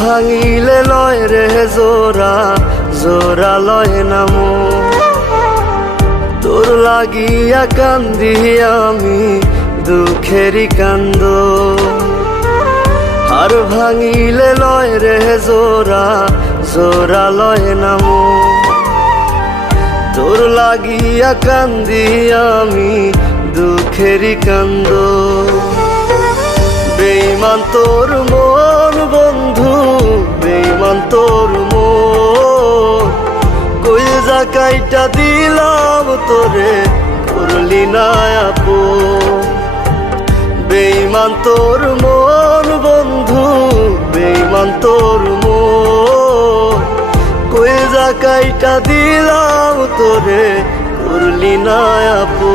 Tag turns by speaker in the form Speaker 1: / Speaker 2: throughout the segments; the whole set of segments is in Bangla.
Speaker 1: ভাঙিলে লয় রে জোরা জোরা লয় নামো। তোর লাগিয়া কান্দি আমি, দুঃখেরই কান্দ। আর ভাঙিলে লয় রে জোরা জোরা লয় নামো। তোর লাগিয়া কান্দি আমি, দুঃখেরই কান্দ। বেইমান তোর বেইমান তোর মন কই যা কাইটা দিলাম তোরে, করলি না বেইমান তোর মন বন্ধু বেইমান তোর মন কই যা কাইটা দিলাম তোরে, করলি না আপো।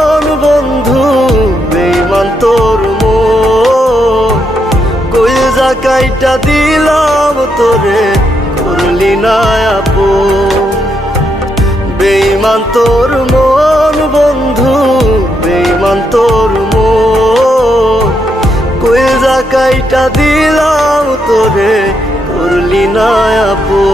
Speaker 1: যা দিলাম তোরে, করলি না আপো। বেইমান তোর মন, বন্ধু বেইমান তোর মন। দিলাম তোরে, করলি না আপো।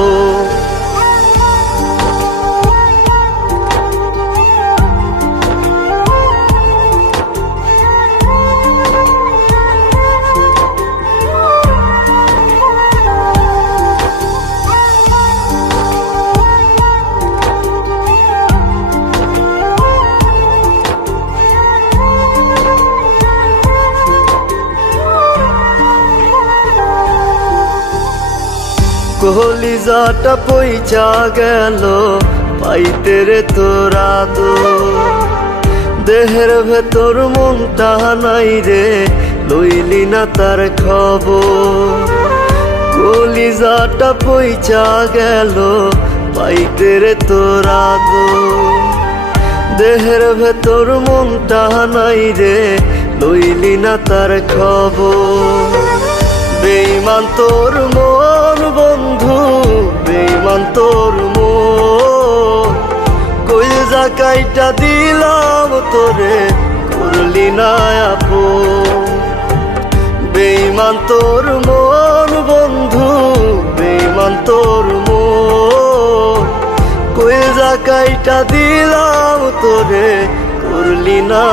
Speaker 1: কলিজাটা পইচা গেল, পাইতে রে তোরা তো। দেহের ভেতর মনটা নাই রে, লইলি না তার খবর। কলিজাটা পইচা গেল, পাইতে রে তোরা তো। দেহের ভেতর মনটা নাই রে, লইলি না তার খবর। বেইমান তোর মন বন্ধু বেইমান তোর কই যা কাইটা দিলাম তোরে, করলি না আপো বেইমান তোর মন বন্ধু বেইমান তোর কই যা কাইটা দিলাম তোরে, করলি না